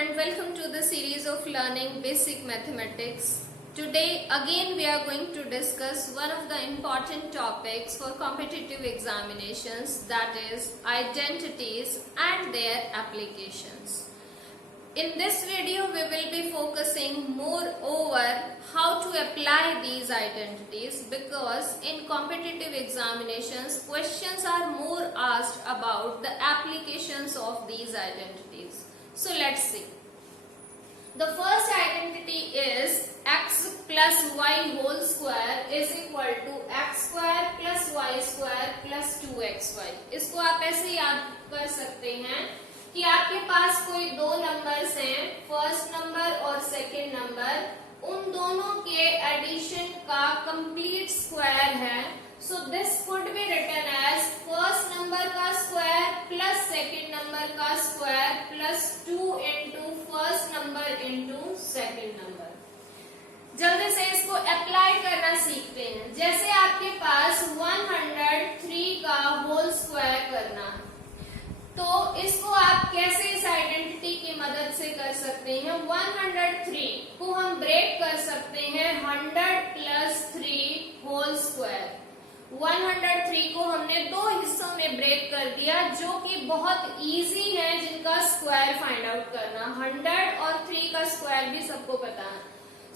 and welcome to the series of learning basic mathematics. Today again we are going to discuss one of the important topics for competitive examinations, that is identities and their applications. In this video we will be focusing more over how to apply these identities, because in competitive examinations questions are more asked about the applications of these identities. So let's see. The first identity is x plus y whole square is equal to x square plus y square plus 2xy. इसको आप ऐसे याद कर सकते हैं कि आपके पास कोई दो नंबर्स हैं, फर्स्ट नंबर और सेकंड नंबर, उन दोनों के एडिशन का कंप्लीट स्क्वायर है. So this could be written as first number का स्क्वायर प्लस सेकंड नंबर का square plus 2 into first number into second number. जल्दी से इसको अप्लाई करना सीखते हैं. जैसे आपके पास 103 का होल स्क्वायर करना है, तो इसको आप कैसे इस आइडेंटिटी की मदद से कर सकते हैं. 103 को हम ब्रेक कर सकते हैं 100 प्लस 3 होल स्क्वायर. 103 को हमने दो हिस्सों में ब्रेक कर दिया, जो कि बहुत इजी है जिनका स्क्वायर फाइंड आउट करना. 100 और 3 का स्क्वायर भी सबको पता है.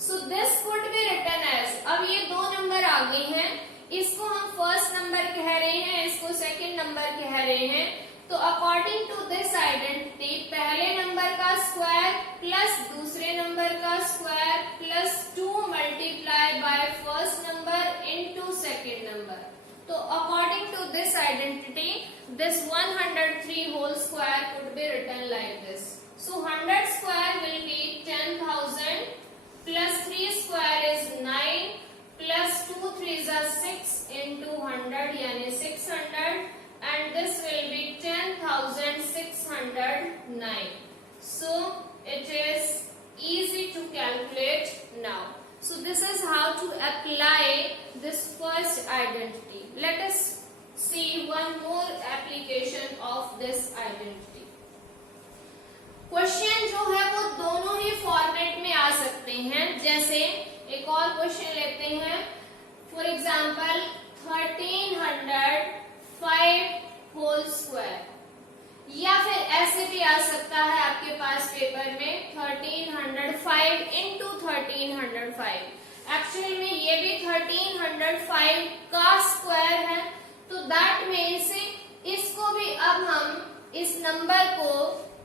So this could be written as, अब ये दो नंबर आ गए हैं, इसको हम फर्स्ट नंबर कह रहे हैं, इसको सेकंड नंबर कह रहे हैं. तो अकॉर्डिंग टू दिस आइडेंटिटी पहले नंबर का स्क्वायर प्लस दूसरे नंबर का square plus 2 multiply by first number into second number. तो according to this identity this 103 whole square could be written like this. So 100 square will be 10,000 plus 3 square is 9 plus 2 3s are 6 into 100 यानी 600, and this will be 10,609. So it is easy to calculate now. So this is how to apply this first identity. Let us see one more application of this identity. Question जो है वो दोनों ही format में आ सकते हैं. जैसे एक और क्वेश्चन लेते हैं, फॉर एग्जाम्पल 1305 होल स्क्वायर, या फिर ऐसे भी आ सकता है आपके पास पेपर में 1305 इंटू 1305. एक्चुअल में ये भी 1305 का स्क्वायर है, तो दैट मीन्स इसको भी अब हम इस नंबर को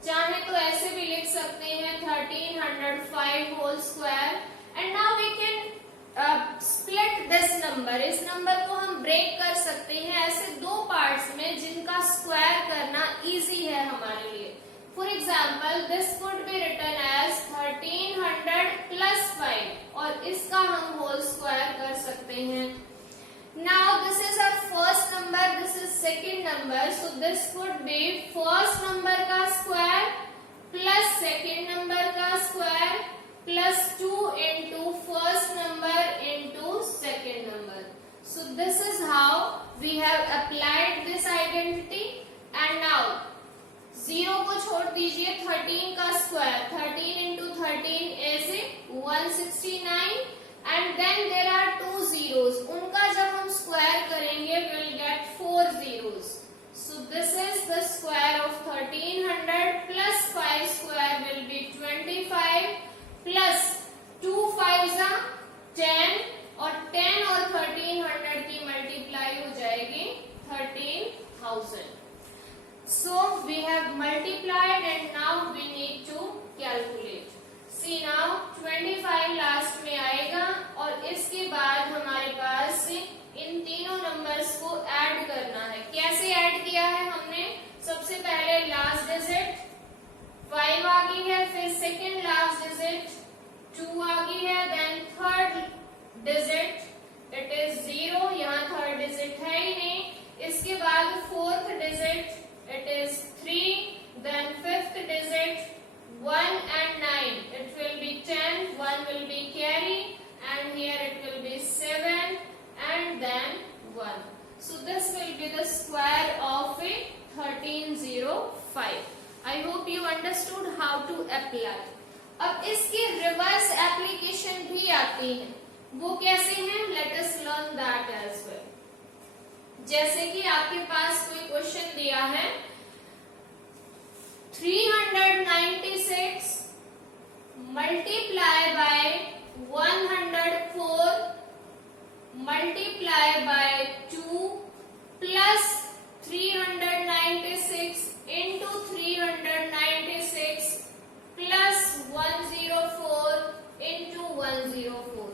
चाहे तो ऐसे भी लिख सकते हैं 1305 whole square. And now we can split this number. इस नंबर को हम ब्रेक कर सकते हैं ऐसे दो पार्ट्स में जिनका स्क्वायर करना इजी है हमारे लिए. For example this could be written as 1300 plus 5 और इसका हम होल स्क्वायर कर सकते हैं. Now this is our first number, this is second number, so this could be first number का स्क्वायर प्लस सेकेंड नंबर का square plus 2 into first number into second number. So this is how we have applied this identity. And now 0 को छोड़ दीजिए, 13 का square, 13 into 13 is 169, and then there are 2 zeros. उनका जब हम square करेंगे we will get 4 zeros. So this is the square of 1300 plus 5 square will be 25 plus 2 5s 10 और 10 और 1300 की मल्टीप्लाई हो जाएगी 13,000. So we have multiplied and now we need to calculate. See now 25 last में आएगा और इसके बाद हमारे पास इन तीनों नंबर्स को ऐड करना है. कैसे ऐड किया है हमने? सबसे पहले लास्ट डिजिट 5 आ गई है, फिर सेकेंड लास्ट डिजिट 2 आ गई है, then third digit it is 0, यहाँ थर्ड डिजिट है ही नहीं. इसके बाद fourth digit it is 3, then fifth digit 1 and 9 it will be 10, 1 will be carry, and here it will be 7 and then 1. So this will be the square of 1305. I hope you understood how to apply. अब इसकी reverse application भी आती है, वो कैसे हैं? Let us learn that as well. जैसे कि आपके पास कोई क्वेश्चन दिया है 396 multiply by 104 multiply by 2 plus 396 into 396 plus 104 into 104।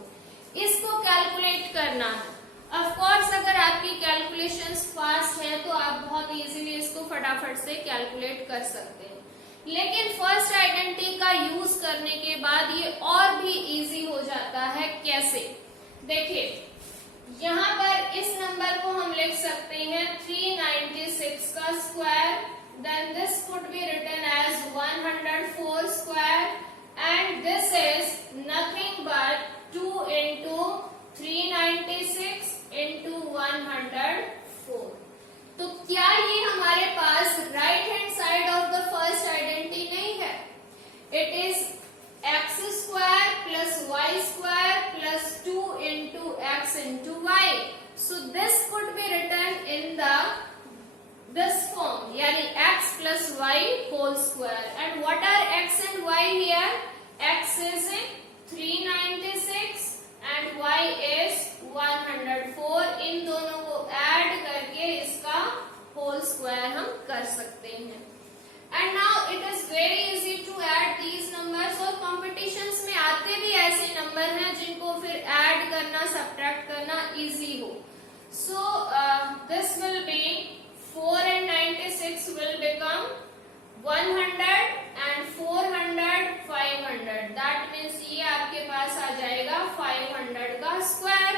इसको कैलकुलेट करना है। ऑफ कोर्स अगर आपकी कैलकुलेशंस फास्ट है तो आप बहुत इजीली इसको फटाफट से कैलकुलेट कर सकते हैं, लेकिन फर्स्ट आइडेंटिटी का यूज करने के बाद ये और भी इजी हो जाता है। कैसे? देखिए, यहाँ पर इस नंबर को हम लिख सकते हैं 396 का square, then this could be written as 104 square and this is nothing but 2 into 396 into 104। तो क्या ये हमारे पास right hand side of the first identity नहीं है? It is X square plus Y square plus 2 into X into Y. So this could be written in this form, yani x plus y whole square. And what are x and y here? X is 396 and y is 104। इन दोनों को add करके इसका whole square हम कर सकते हैं। And now it is very easy to add these numbers। और competitions में आते भी ऐसे नंबर हैं जिनको फिर ऐड करना, सब्ट्रैक्ट करना इजी हो। So this will be 4 and 96 will become 100 and 400 500। That means ये आपके पास आ जाएगा 500 का स्क्वायर,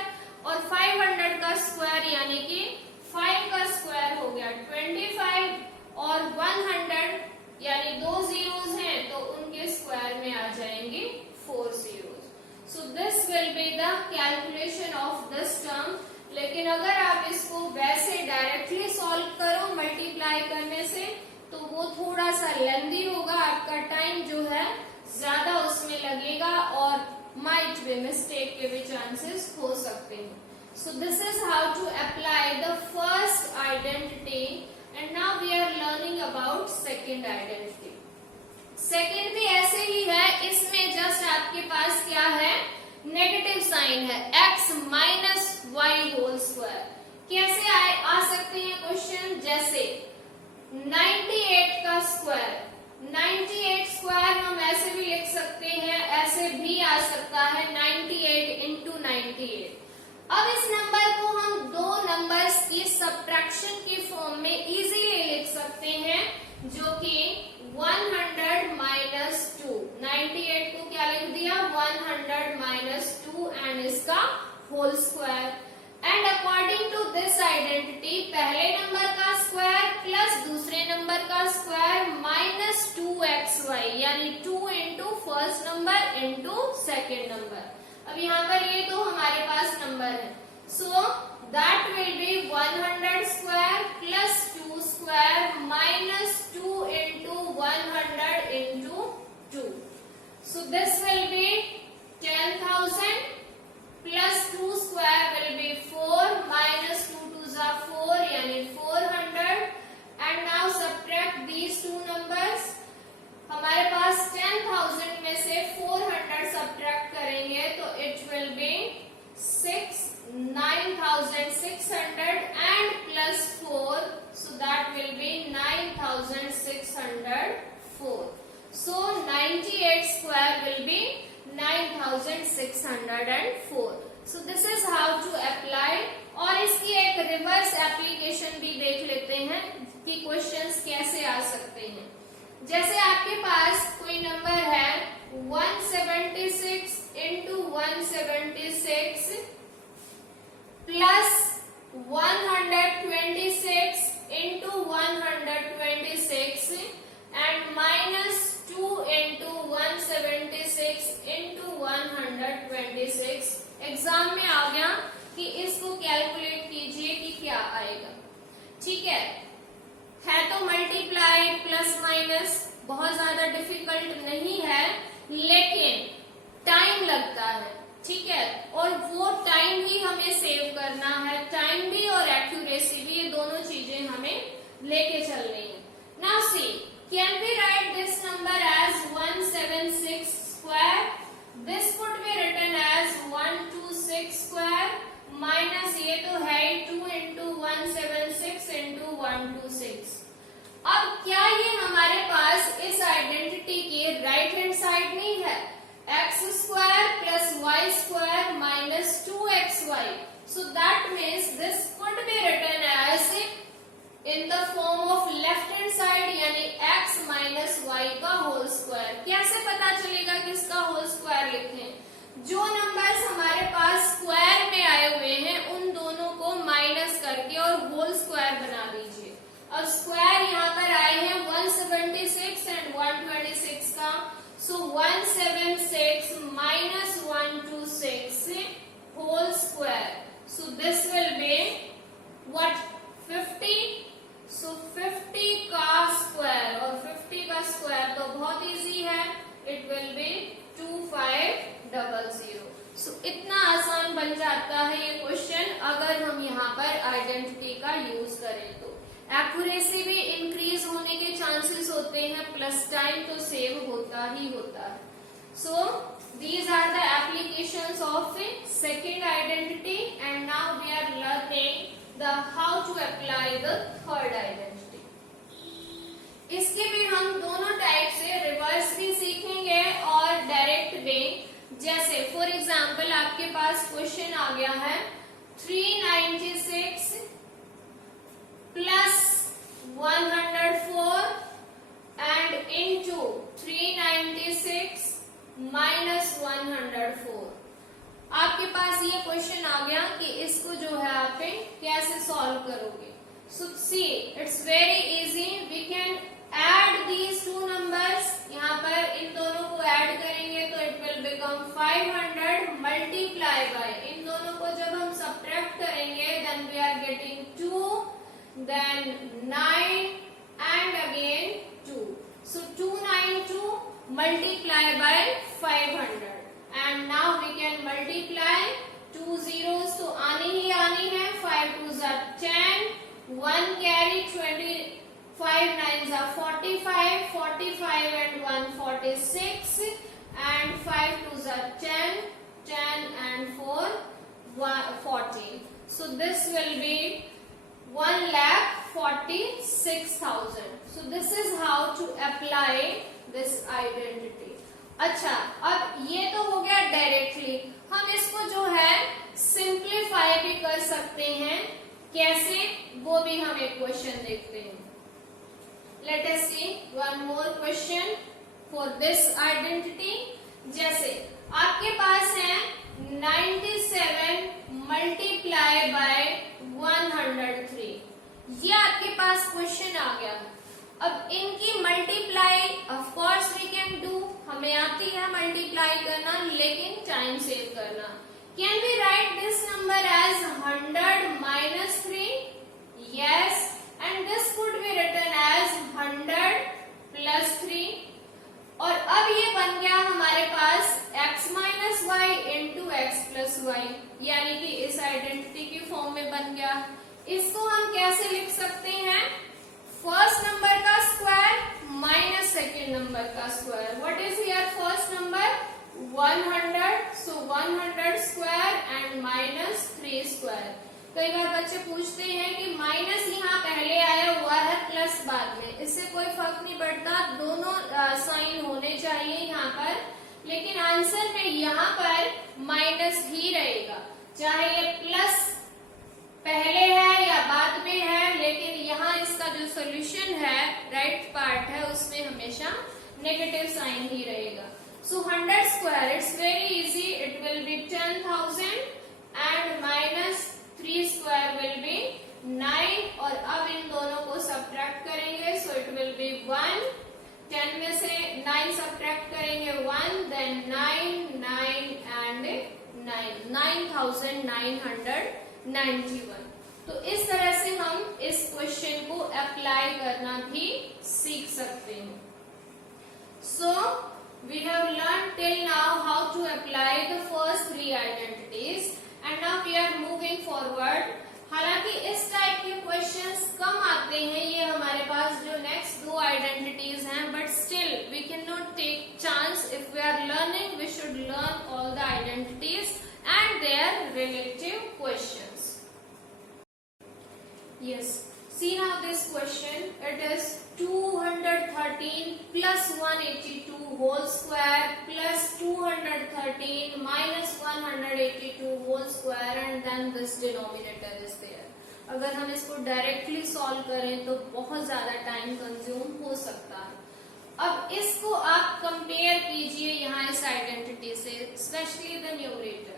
और 500 का स्क्वायर यानी कि 5 का स्क्वायर हो गया 25, और 100 यानी 2 जीरोस हैं तो उनके स्क्वायर में आ जाएंगे 4 zeros. So this will be the calculation of this term। लेकिन अगर आप इसको वैसे डायरेक्टली सॉल्व करो मल्टीप्लाई करने से तो वो थोड़ा सा लेंदी होगा, आपका टाइम जो है ज्यादा उसमें लगेगा और माइट बी मिस्टेक के भी चांसेस हो सकते हैं। So this is how to apply the first identity and now we are learning about second identity. Second भी ऐसे ही है, इसमें जस्ट आपके पास क्या है? नेगेटिव साइन है, x minus Y whole square. कैसे आ सकते हैं क्वेश्चन? जैसे 98 का स्क्वायर, 98 स्क्वायर हम ऐसे भी लिख सकते हैं, ऐसे भी आ सकता है 98 इंटू 98। अब इस नंबर को हम दो नंबर्स की सब्ट्रैक्शन की फॉर्म में इजीली लिख सकते हैं, जो कि 100 माइनस 2। 98 को क्या लिख दिया? 100 माइनस 2 एंड इसका whole square. And according to this identity पहले नंबर का स्क्वायर प्लस दूसरे नंबर का स्क्वायर माइनस 2xy, यानी 2 into first number into second number. अब यहाँ पर ये तो हमारे पास नंबर है, so that will be 100 square plus 2 square minus 2 into 100 into 2। So this will be 10,000 plus 2 square will be 4 minus 2 2s are 4 यानी 400। and now subtract these two numbers। हमारे पास 10,000 में से 400 subtract करेंगे तो it will be 9,600 and plus 4, so that will be 9,604। so 98 square will be 9,604। so this is how to apply। और इसकी एक reverse application भी देख लेते हैं कि क्वेश्चंस कैसे आ सकते हैं। जैसे आपके पास कोई नंबर है 176 into 176 plus 126 into 126 and minus 2 into 176 into 126। Exam में आ गया कि इसको कैलकुलेट कीजिए कि क्या आएगा। ठीक है तो मल्टीप्लाई प्लस माइनस बहुत ज्यादा डिफिकल्ट नहीं है, लेकिन टाइम लगता है, ठीक है, और वो टाइम भी हमें सेव करना है, टाइम भी और एक्यूरेसी भी, ये दोनों चीजें हमें लेके चलनी है। Now see, can we write this number as 176 square? This could be written as 126 square minus ये तो है 2 इंटू 176 इंटू 126। अब क्या ये हमारे पास इस आइडेंटिटी की राइट हैंड साइड नहीं है? X square plus Y square minus 2xy, so that means this could be written as in the form of left hand side, यानी x माइनस y का होल स्क्वायर। कैसे पता चलेगा किसका whole square लिखें? जो नंबर्स हमारे पास स्क्वायर में आए हुए हैं उन दोनों को माइनस करके और होल स्क्वायर बना दीजिए। अब स्क्वायर यहाँ पर आए हैं 176 एंड 126 का, so 176 minus 126 whole square, so this will be what? 50, so 50 का स्क्वायर, और 50 का स्क्वायर तो बहुत इजी है, it will be 2500। so इतना आसान बन जाता है ये क्वेश्चन अगर हम यहाँ पर आइडेंटिटी का यूज करें तो। एक्यूरेसी भी इंक्रीज होने के चांसेस होते हैं, प्लस टाइम तो सेव होता ही होता है। So these are the applications of second identity and now we are learning the how to apply the third identity. इसके में हम दोनों टाइप से रिवर्स भी सीखेंगे और डायरेक्ट भी। जैसे फॉर एग्जाम्पल आपके पास क्वेश्चन आ गया है 396 plus 104 and into 396 minus 104। आपके पास ये क्वेश्चन आ गया कि इसको जो है आप कैसे सॉल्व करोगे। So see, it's very easy. We can add these two numbers. यहाँ पर इन दोनों को ऐड करेंगे तो it will become 500 multiply by, इन दोनों को जब हम subtract करेंगे then we are getting 2, then 9 and again 2, so 292 multiply by 500 and now we can multiply 2 zeros तो आनी ही आनी है, 5 2s are 10, 1 carry 25 9s are 45, 45 and 1 46 and 5 2s are 10, 10 and 4 40, so this will be 1,46,000। So this is how to apply this identity। अच्छा, अब ये तो हो गया डायरेक्टली, हम इसको जो है सिंप्लीफाई भी कर सकते हैं। कैसे, वो भी हम एक क्वेश्चन देखते हैं। Let us see one more question for this identity। जैसे आपके पास है 97 multiply by 103, ये आपके पास क्वेश्चन आ गया। अब इनकी multiply of course we can do, हमें आती है मल्टीप्लाई करना, लेकिन टाइम सेव करना। Can we write this number as 100 minus 3? Yes, and this could be written as 100 plus 3। और अब ये बन गया हमारे पास x minus y into x plus y, यानी कि इस आइडेंटिटी की फॉर्म में बन गया। इसको हम कैसे लिख सकते हैं? फर्स्ट नंबर का स्क्वायर माइनस सेकेंड नंबर का square. What is here first number? 100, so 100 square and minus 3 square. कई बार बच्चे पूछते हैं कि माइनस यहाँ पहले आया हुआ है प्लस बाद में, इससे कोई फर्क नहीं पड़ता, दोनों साइन होने चाहिए यहाँ पर, लेकिन आंसर में यहाँ पर माइनस ही रहेगा, चाहे ये प्लस पहले है या बाद में है, लेकिन यहाँ इसका जो सोल्यूशन है, राइट पार्ट है, उसमें हमेशा नेगेटिव साइन ही रहेगा। सो 100 square, it's very easy, it will be 10,000 and minus 3 square will B 9, और अब इन दोनों को सब्ट्रैक्ट करेंगे, सो इट विल बी 1, 10 में से 9 सब्ट्रैक्ट करेंगे 1, देन 9, 9 एंड 9, 9,991। तो इस तरह से हम इस क्वेश्चन को अप्लाई करना भी सीख सकते हैं। we have learned till now how to apply the first three identities and now we are moving forward. हालांकि इस टाइप के क्वेश्चंस कम आते हैं ये हमारे पास जो नेक्स्ट दो आइडेंटिटीज हैं, but still we can not take chance. If we are learning we should learn all the identities and their relative questions. Yes, see now this question. It is 213 plus 182 whole square plus 213 minus 182 whole square and then this denominator is there. अगर हम इसको directly solve करें तो बहुत ज्यादा time consume हो सकता है. अब इसको आप कंपेयर कीजिए यहाँ इस आइडेंटिटी से, स्पेशली द न्यूमरेटर.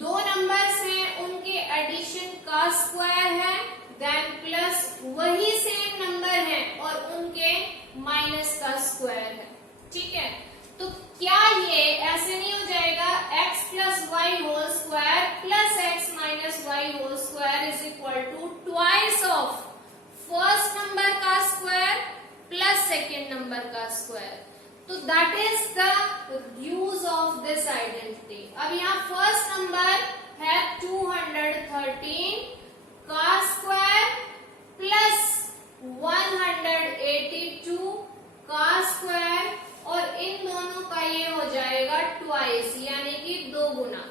दो नंबर्स हैं, उनके एडिशन का स्क्वायर है, देन प्लस वही सेम नंबर है और उनके माइनस का स्क्वायर है. ठीक है, तो क्या ये ऐसे नहीं हो जाएगा x plus Y whole square plus x minus Y whole square is equal to twice of first number का स्क्वायर प्लस सेकेंड नंबर का स्क्वायर. तो that is the use of this identity. अब यहाँ फर्स्ट नंबर है 213 का square plus 182 का square और इन दोनों का ये हो जाएगा ट्वाइस, यानी कि दो गुना,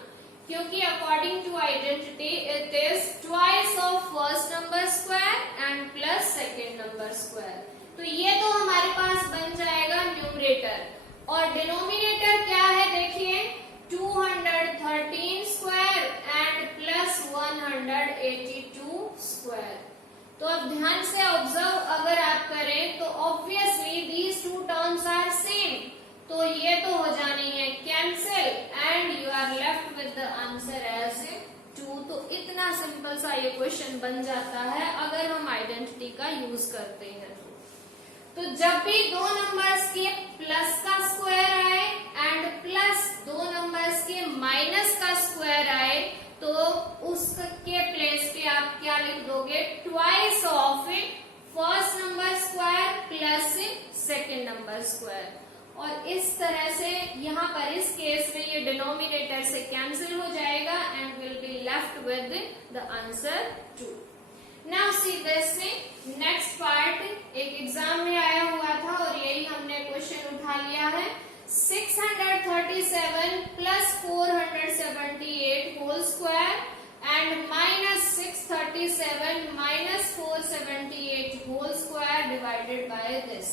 क्योंकि according to identity it is twice of first number square and plus second number square. तो ये तो हमारे पास बन जाएगा न्यूमरेटर. और डिनोमिनेटर क्या है देखिए, 213 स्क्वायर एंड प्लस 182 स्क्वायर. तो अब ध्यान से ऑब्जर्व अगर आप करें तो obviously these two terms are same, तो ये तो हो जानी है cancel and you are left with the answer as 2. तो इतना सिंपल सा ये क्वेश्चन बन जाता है अगर हम आइडेंटिटी का यूज करते हैं. तो जब भी दो नंबर्स के प्लस का स्क्वायर आए एंड प्लस दो नंबर्स के माइनस का स्क्वायर आए तो उसके प्लेस पे आप क्या लिख दोगे, twice of first number square plus second number square. और इस तरह से यहाँ पर इस केस में ये डिनोमिनेटर से कैंसिल हो जाएगा and will be left with the answer 2. Now see this next part एक एग्जाम में आया हुआ था और यही हमने क्वेश्चन उठा लिया है. 637 plus 478 whole square and minus 637 minus 478 whole square divided by this.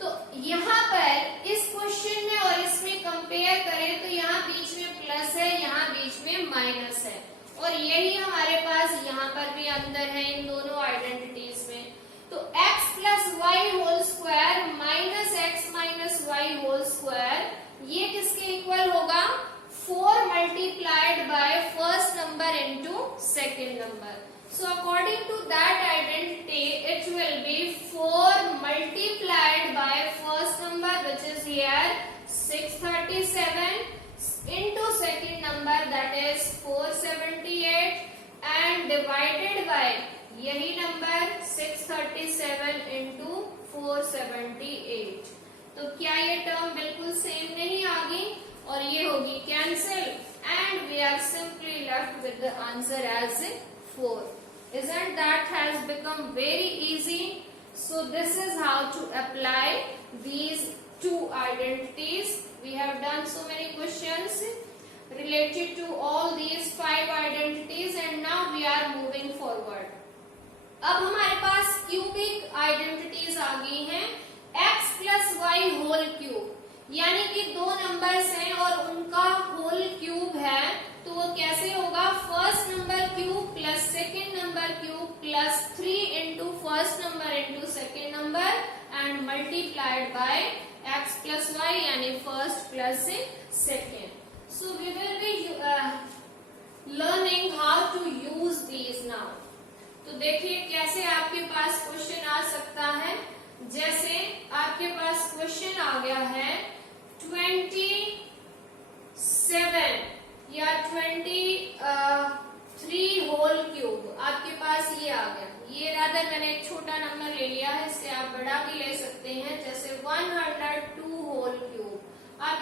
तो यहाँ पर इस क्वेश्चन में और इसमें कंपेयर करें तो यहाँ बीच में प्लस है, यहाँ बीच में माइनस है और यही हमारे पास यहाँ पर भी अंदर है इन दोनों आइडेंटिटीज में. तो x plus Y whole square minus X minus Y whole square ये किसके इक्वल होगा, 4 multiplied by first number into second number. So according to that identity it will be 4 multiplied by first number which is here 637 into second number that is 478 and divided by यही number 637 into 478. तो क्या ये term बिल्कुल same नहीं आ गई और ये होगी cancel and we are simply left with the answer as 4. Isn't that has become very easy? So this is how to apply these two identities. We have done so many questions related to all these 5 identities and now we are moving forward. अब हमारे पास cubic identities आ गई हैं, x plus Y whole cube, यानी कि दो numbers हैं और उनका होल क्यूब है. तो वो कैसे होगा, first number cube plus second number cube plus 3 into first number into second number and multiplied by x plus y यानी first plus second. So we will be learning how to use these now. तो देखिए कैसे आपके पास question आ सकता है. जैसे आपके पास question आ गया है 27 या 23 होल क्यूब, आपके पास ये आ गया. ये रादर मैंने एक छोटा नंबर ले लिया है, इससे आप बड़ा भी ले सकते हैं, जैसे 102 होल क्यूब.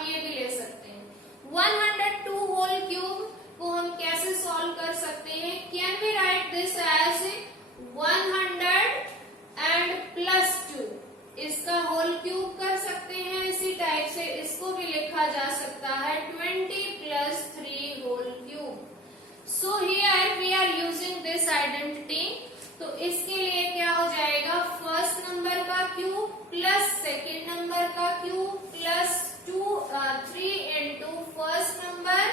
ये भी ले सकते हैं। 102 होल क्यूब को हम कैसे सॉल्व कर सकते हैं? Can we write this as 100 and plus 2, इसका होल क्यूब कर सकते हैं। इसी टाइप से इसको भी लिखा जा सकता है 20 plus 3 whole cube. So here we are using this identity. तो इसके लिए क्या हो जाएगा, फर्स्ट नंबर का क्यूब प्लस सेकेंड नंबर का cube plus 3 into first number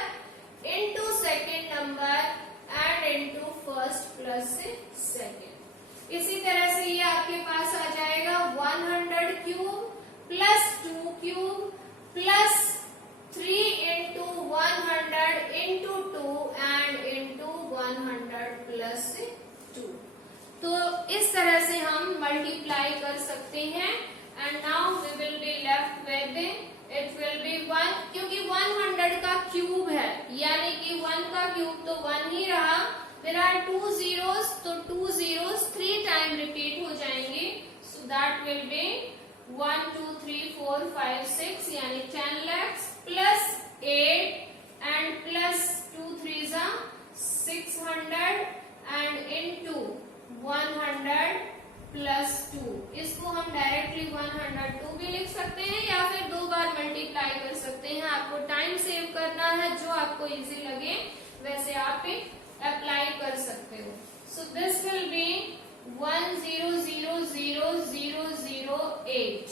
into second number and into first plus second. इसी तरह से ये आपके पास आ जाएगा 100 cube plus 2 cube plus 3 into 100 into 2 and into 100 plus 2। तो इस तरह से हम मल्टीप्लाई कर सकते हैं। And now we will be left with it will be 1, क्योंकि 100 का क्यूब है, यानी कि 1 का क्यूब तो 1 ही रहा। देयर आर 2 zeros, तो 2 zeros 3 टाइम रिपीट हो जाएंगे। सो दैट विल बी 1 2 3 4 5 6, यानी 10 lakhs plus 8 and plus 2 3s 600 and into 100 plus 2। इसको हम डायरेक्टली 102 भी लिख सकते हैं या फिर 2 बार मल्टीप्लाई कर सकते हैं। आपको टाइम सेव करना है, जो आपको इजी लगे वैसे आप अप्लाई कर सकते हो। सो दिस विल बी 10000008।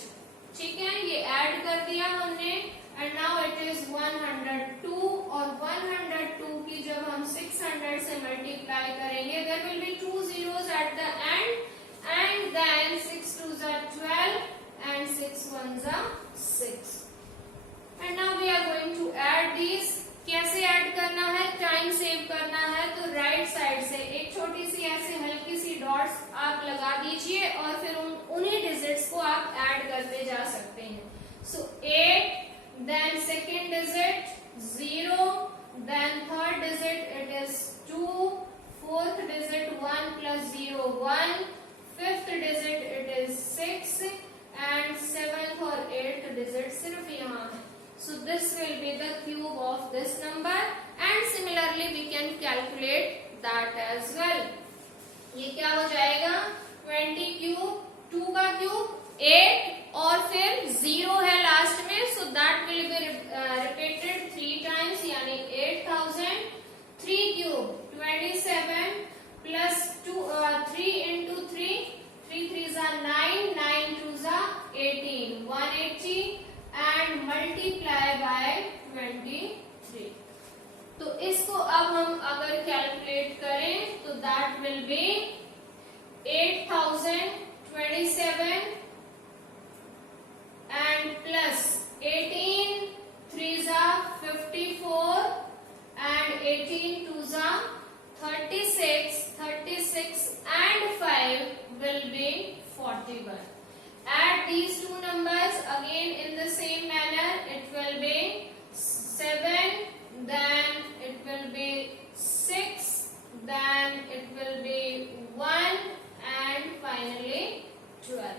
ठीक है, ये ऐड कर दिया हमने एंड नाउ इट इज 102। और 102 की जब हम 600 से मल्टीप्लाई करेंगे, there will be 2 zeros at the end and then 6 2s are 12 and 6 1s are 6। and now we are going to add these। कैसे ऐड करना है, टाइम सेव करना है, तो राइट साइड से एक छोटी सी ऐसे हल्की सी डॉट्स आप लगा दीजिए और फिर उन्हीं डिजिट्स को आप ऐड करते जा सकते हैं। सो 8, then second digit 0, then third digit it is 2, fourth digit 1 plus 0 1, fifth digit it is 6 and seventh और 8th digit सिर्फ यहाँ है। So this will be the cube of this number and similarly we can calculate that as well। ये क्या हो जाएगा, 20 cube, 2 का cube 8 और फिर 0 है लास्ट में, so that will be repeated 3 times, यानी 8000। 3 cube 27 plus 3 into 3, 3 3s are 9, 9 2s are 18, 180 and multiply by 23। तो इसको अब हम अगर कैलकुलेट करें तो that will be 8027 and plus 18 3s are 54 and 18 2s are 36, 36 and 5 will be 41। Add these two numbers again in the same manner, it will be 7, then it will be 6, then it will be 1 and finally 12।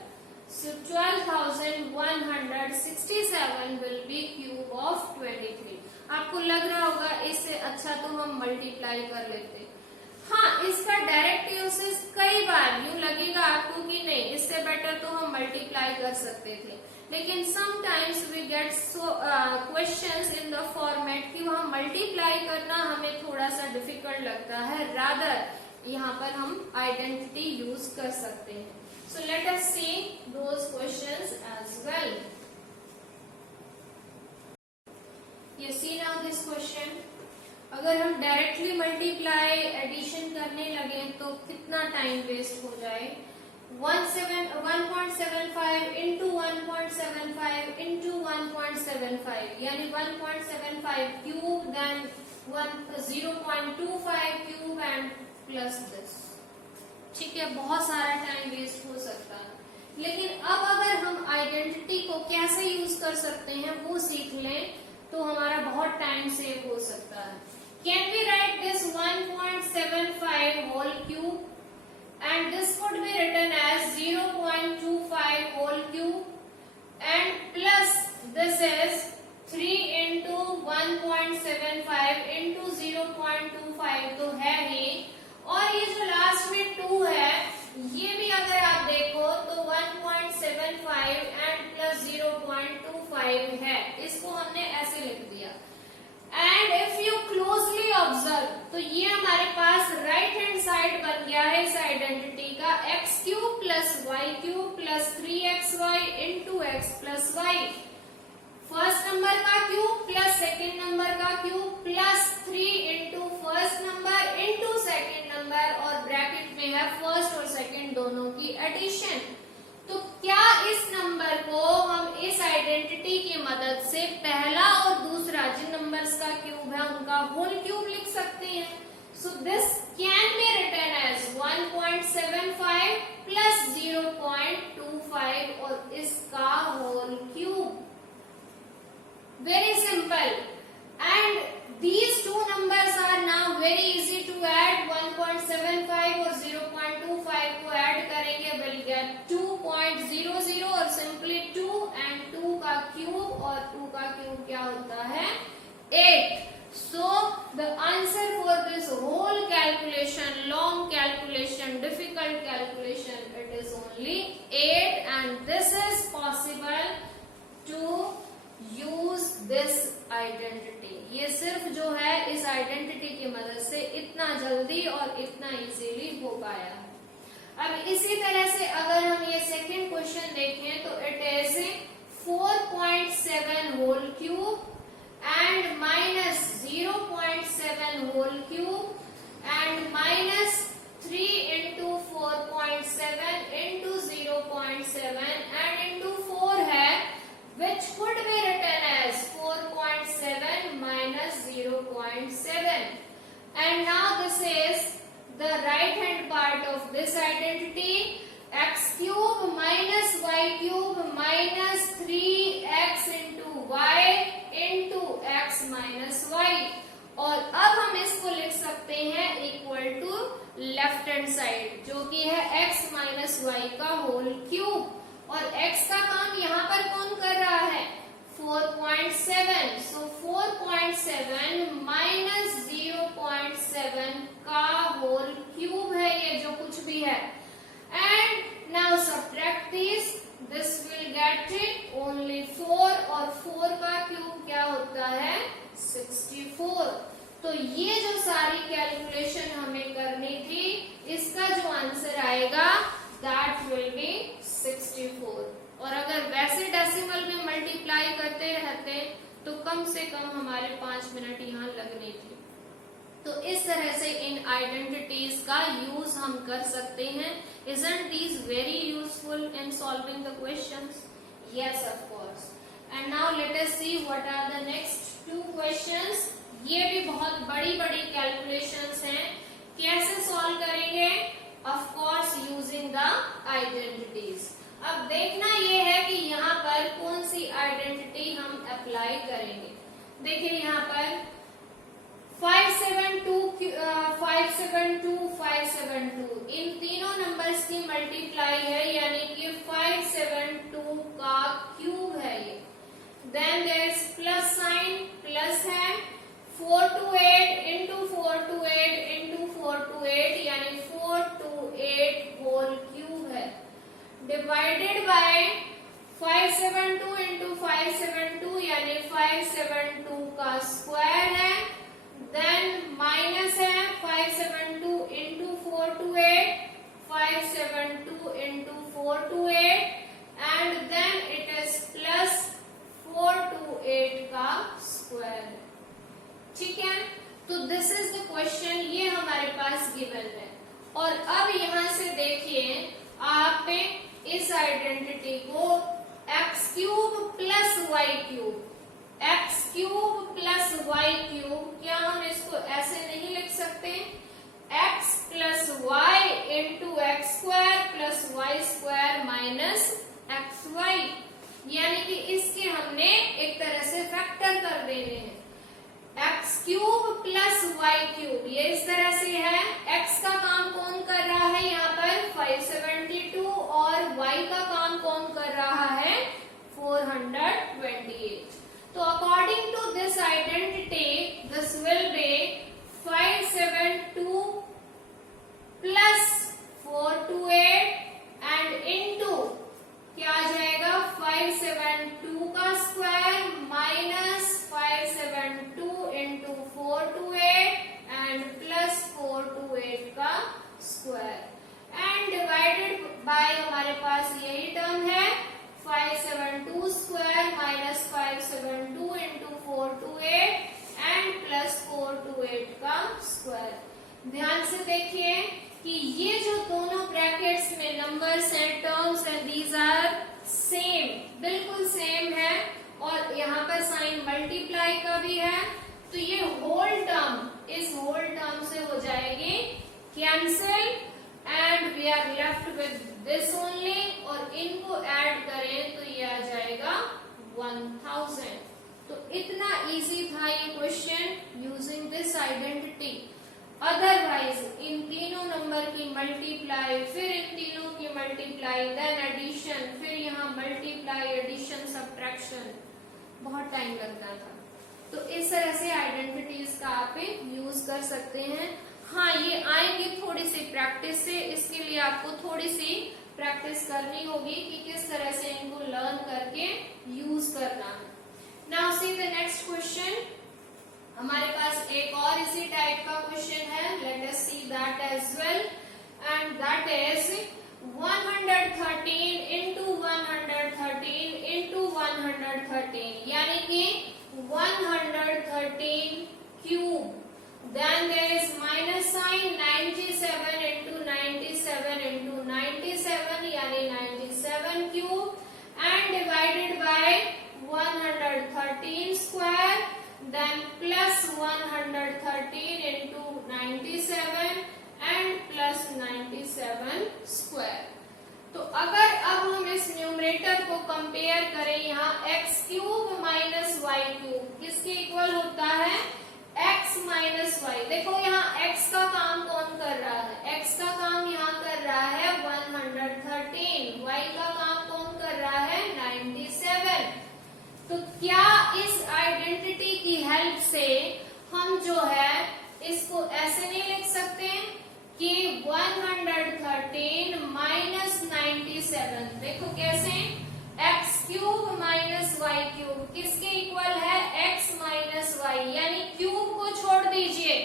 So 12,167 will be cube of 23। आपको लग रहा होगा इससे अच्छा तो हम multiply कर लेते। हाँ, इसका डायरेक्ट यूसेज कई बार यूं लगेगा आपको कि नहीं, इससे बेटर तो हम मल्टीप्लाई कर सकते थे, लेकिन sometimes we get questions in the format कि वहाँ मल्टीप्लाई करना हमें थोड़ा सा डिफिकल्ट लगता है, रादर यहाँ पर हम आइडेंटिटी यूज कर सकते हैं। So let us see those questions as well. You see now this question, अगर हम डायरेक्टली मल्टीप्लाई एडिशन करने लगे तो कितना टाइम वेस्ट हो जाए। 1.75 इंटू 1.75 इंटू 1.75 यानी 1.75 cube, then 0.25 cube and plus this. ठीक है, बहुत सारा टाइम वेस्ट हो सकता है, लेकिन अब अगर हम आइडेंटिटी को कैसे यूज कर सकते हैं वो सीख लें तो हमारा बहुत टाइम सेव हो सकता है। Can we write this 1.75 whole cube and this would be written as 0.25 whole cube and plus this is 3 और ये जो लास्ट में 2 है, ये भी अगर आप देखो तो 1.75 एंड प्लस 0.25 है, इसको हमने ऐसे लिख दिया। And if you closely observe, तो ये हमारे पास राइट हैंड साइड बन गया है इस आइडेंटिटी का, X cube plus Y cube plus 3xy into X plus Y. First number का क्यूब प्लस सेकेंड नंबर का cube plus 3 into first number into second number, और ब्रैकेट में है फर्स्ट और सेकेंड दोनों की एडिशन। तो क्या इस नंबर को हम इस आइडेंटिटी की मदद से पहला और दूसरा जिन नंबर्स का क्यूब है उनका होल क्यूब लिख सकते हैं? So this can be written as 1.75 plus 0.25 और इसका whole cube. Very simple, and these two numbers are now very easy to add. 1.75 और 0.25 को ऐड करेंगे will get 2.00 और simply 2 and 2 का क्यूब, और 2 का क्यूब क्या होता है? 8. So the answer for this whole calculation, long calculation, difficult calculation, it is only 8, and this is possible to use this identity. ये सिर्फ जो है इस आइडेंटिटी की मदद से इतना जल्दी और इतना इजीली हो पाया है। अब इसी तरह से अगर हम ये सेकंड क्वेश्चन देखें तो it is 4.7 whole cube and minus 0.7 whole cube and minus 3 into 4.7 into 0.7 and into 4 है, which could be written as 4.7 minus 0.7, and now this is the right hand part of this identity, x cube minus y cube minus 3x into y into x minus y, और अब हम इसको लिख सकते हैं equal to left hand side जो कि है x माइनस वाई का होल क्यूब, और x का काम यहाँ पर कौन कर रहा है? 4.7, सो 4.7 माइनस 0.7 का होल क्यूब है ये जो कुछ भी है, and now subtract this will get it only 4, और 4 का क्यूब क्या होता है? 64। तो ये जो सारी कैलकुलेशन हमें करनी थी, इसका जो आंसर आएगा दैट विल बी 64, और अगर वैसे डेसिमल में मल्टीप्लाई करते रहते तो कम से कम हमारे 5 मिनट यहाँ लगने थे। तो इस तरह से इन आइडेंटिटीज का यूज हम कर सकते हैं। Isn't these very useful in solving the questions? Yes, of course. And now let us see what are the next 2 questions. ये भी बहुत बड़ी बड़ी कैलकुलेशंस हैं, कैसे सॉल्व करेंगे? Of course using the identities. अब देखना ये है कि यहाँ पर कौन सी आइडेंटिटी हम अप्लाई करेंगे। देखिए यहाँ पर 572 इन तीनों नंबर्स की मल्टीप्लाई है, यानी कि 572 का क्यूब है ये। Then there is plus sign, plus है 4 to 8 into 4 to 8 into 4 to 8, यानी 4 to 8 होल क्यूब है, डिवाइडेड बाय 572 इंटू 572, यानी 572 का स्क्वायर है, देन माइनस है 572 into 4 to 8, 572 into 4 to 8, and then it is plus 4 to 8 का स्क्वायर है। ठीक है, तो दिस इज द क्वेश्चन, ये हमारे पास गिवन है। और अब यहां से देखिए आप इस आइडेंटिटी को X cube plus Y cube, X cube plus Y cube, क्या हम इसको ऐसे नहीं लिख सकते? X plus Y into X square plus Y square minus X Y, यानी कि इसके हमने एक तरह से फैक्टर कर देने हैं। X cube plus Y cube, ये इस तरह से है। एक्स का काम कौन कर रहा है यहाँ पर? 572, और वाई का काम कौन कर रहा है? 428। तो according to this identity this will be 572 572 का square minus 572 into 428 and plus 428 का स्क्वायर एंड डिवाइडेड बाय हमारे पास यही टर्म है 572 square minus 572 into 428 and plus 428 का स्क्वायर। ध्यान से देखिए कि ये जो दोनों ब्रैकेट्स में नंबर्स हैं, टर्म्स हैं, दीज आर सेम, बिल्कुल सेम है और यहाँ पर साइन मल्टीप्लाई का भी है, तो ये होल टर्म इस होल टर्म से हो जाएगी cancel and we are left with this only, और इनको ऐड करें तो ये आ जाएगा 1000। तो इतना इजी था ये question using this identity. Otherwise in तीनों नंबर की मल्टीप्लाई, फिर इन तीनों की मल्टीप्लाई, देन एडिशन, फिर यहाँ मल्टीप्लाई, एडिशन, सब्ट्रैक्शन, बहुत टाइम लगता था। तो इस तरह से आइडेंटिटीज का आप यूज कर सकते हैं। हाँ, ये आएंगे थोड़ी सी प्रैक्टिस से, इसके लिए आपको थोड़ी सी प्रैक्टिस करनी होगी कि किस तरह से इनको लर्न करके यूज करना है। Now see the next question. हमारे पास एक और इसी टाइप का क्वेश्चन है, let us see that as well, and that is 113 into 113 into 113, यानी कि 113 cube, then there is minus sign 97 into 97 into 97, यानी 97 cube and divided by 113 square, then plus 113 into 97 and plus 97 square। तो अगर अब हम इस numerator को compare करें, यहाँ x cube minus Y cube किसके इक्वल होता है, x माइनस वाई। देखो यहाँ x का काम कौन कर रहा है, x का काम यहाँ कर रहा है 113, y का काम कौन कर रहा है 97। तो क्या इस आइडेंटिटी की हेल्प से हम जो है इसको ऐसे नहीं लिख सकते कि 113 माइनस 97, देखो कैसे, x cube minus Y cube किसके इक्वल है, x माइनस वाई, यानी क्यूब को छोड़ दीजिए,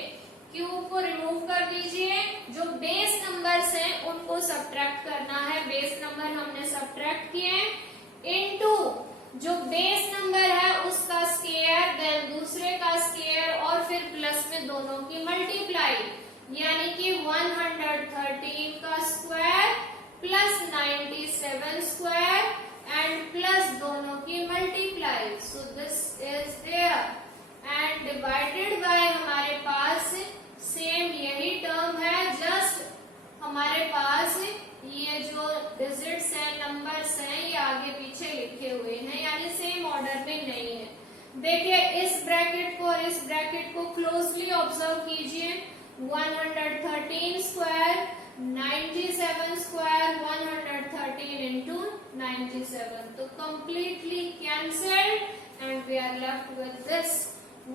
क्यूब को रिमूव कर दीजिए, जो बेस नंबर्स हैं उनको सब्ट्रैक्ट करना है, बेस नंबर हमने सब्ट्रैक्ट किए, इनटू जो बेस नंबर है उसका स्क्वायर, देन दूसरे का स्क्वायर और फिर प्लस में दोनों की मल्टीप्लाई, यानी कि 113 का square plus 97 square and plus दोनों की multiply, so this is there and divided by हमारे पास सेम यही टर्म है, जस्ट हमारे पास ये जो डिजिट्स हैं, नंबर्स हैं, ये आगे पीछे लिखे हुए हैं, यानी सेम ऑर्डर में नहीं है। देखिए इस ब्रैकेट को और इस ब्रैकेट को क्लोजली ऑब्जर्व कीजिए, 113 स्क्वायर 97 स्क्वायर 113 इंटू 97, तो completely cancelled and we are left with this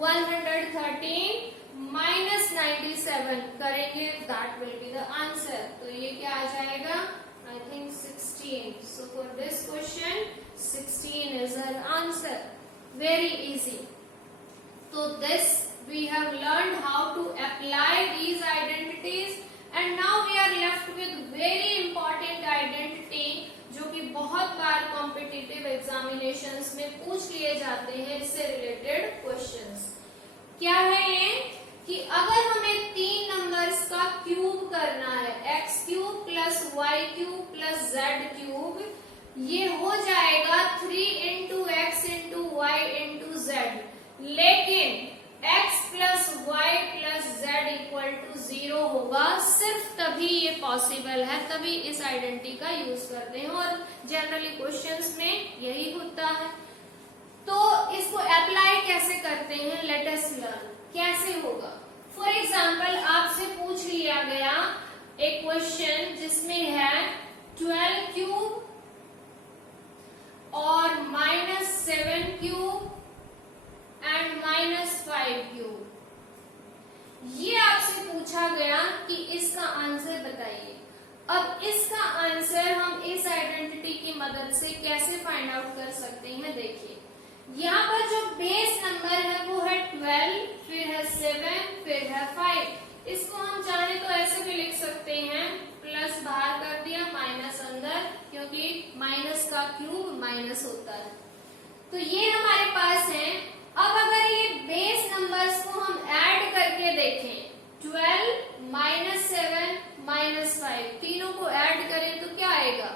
113 minus 97 करेंगे, that will be the answer. तो ये क्या आ जाएगा, I think 16। So for this question 16 is our answer, very easy. तो this we have learned how to apply these identities and now we are left with very important identity जो कि बहुत बार competitive examinations में पूछ लिए जाते हैं, इससे रिलेटेड क्वेश्चंस। क्या है ये कि अगर हमें तीन नंबर्स का क्यूब करना है, x cube plus Y cube plus Z cube, ये हो जाएगा 3 into X into Y into Z, लेकिन x plus Y plus Z equal to 0 होगा, सिर्फ तभी ये पॉसिबल है, तभी इस आइडेंटिटी का यूज करते हैं और जनरली क्वेश्चंस में यही होता है। तो इसको अप्लाई कैसे करते हैं, लेट अस लर्न कैसे होगा। फॉर एग्जाम्पल आपसे पूछ लिया गया एक क्वेश्चन जिसमें है 12 क्यूब और minus 7 cube and minus 5 cube, ये आपसे पूछा गया कि इसका आंसर बताइए। अब इसका आंसर हम इस आइडेंटिटी की मदद से कैसे फाइंड आउट कर सकते हैं। देखिए यहाँ पर जो बेस नंबर है वो है 12, फिर है 7, फिर है 5। इसको हम चाहे तो ऐसे भी लिख सकते हैं, प्लस बाहर कर दिया, माइनस अंदर, क्योंकि माइनस का क्यूब माइनस होता है। तो ये हमारे पास है। अब अगर ये बेस नंबर्स को हम ऐड करके देखें, 12 माइनस 7 माइनस 5, तीनों को ऐड करें तो क्या आएगा?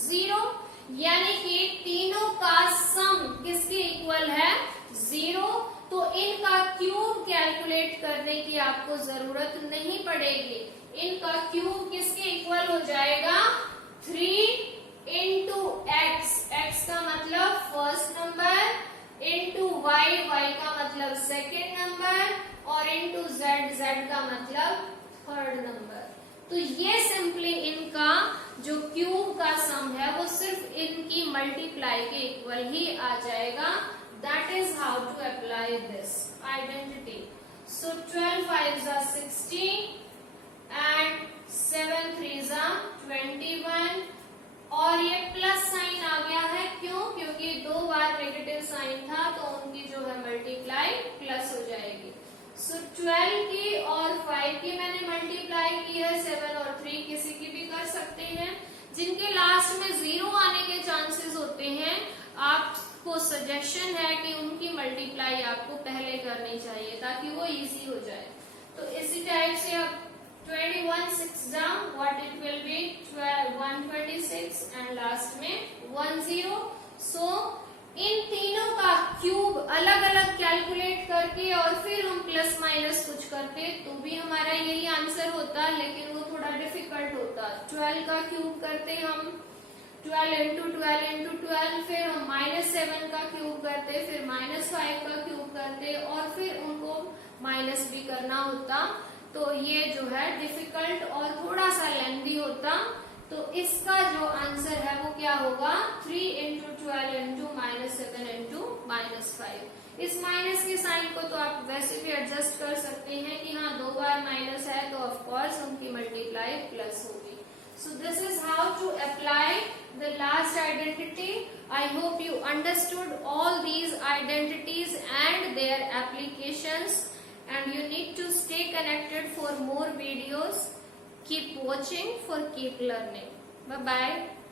0। यानी कि तीनों का सम किसके इक्वल है? 0। तो इनका क्यूब कैलकुलेट करने की आपको जरूरत नहीं पड़ेगी। इनका क्यूब किसके इक्वल हो जाएगा? 3 इंटू एक्स, एक्स का मतलब first number, into Y, Y का मतलब सेकेंड नंबर, और इंटू जेड, जेड का मतलब थर्ड नंबर। तो ये सिंपली इनका जो क्यूब का सम है वो सिर्फ इनकी मल्टीप्लाई के इक्वल ही आ जाएगा। That is how to apply this identity. So 12 5s are 16 and 7 3s are 21, और ये प्लस साइन आ गया है। क्यों? क्योंकि 2 बार नेगेटिव साइन था तो उनकी जो है मल्टीप्लाई प्लस हो जाएगी। सो 12 की और 5 की मैंने मल्टीप्लाई की है, 7 और 3 किसी की भी कर सकते हैं। जिनके लास्ट में 0 आने के चांसेस होते हैं, आपको सजेशन है कि उनकी मल्टीप्लाई आपको पहले करनी चाहिए ताकि वो इजी हो जाए। तो इसी टाइप से अब 21 6 down, what it will be 126 and last में 10। सो इन तीनों का क्यूब अलग अलग कैलकुलेट करके और फिर हम प्लस माइनस कुछ करते तो भी हमारा यही आंसर होता, लेकिन वो थोड़ा डिफिकल्ट होता। 12 का क्यूब करते हम 12 इंटू 12 इंटू 12, फिर हम -7 का क्यूब करते, फिर -5 का क्यूब करते, और फिर उनको माइनस भी करना होता। तो ये जो है डिफिकल्ट और थोड़ा सा लेंथी होता। तो इसका जो आंसर है वो क्या होगा? 3 इंटू 12 इंटू -7 इंटू -5। इस माइनस के साइन को तो आप वैसे भी एडजस्ट कर सकते हैं कि हाँ 2 बार माइनस है तो ऑफ कोर्स उनकी मल्टीप्लाई प्लस होगी। So this is how to apply the last identity. I hope you understood all these identities and their applications, and you need to stay connected for more videos. Keep watching for keep learning. Bye bye.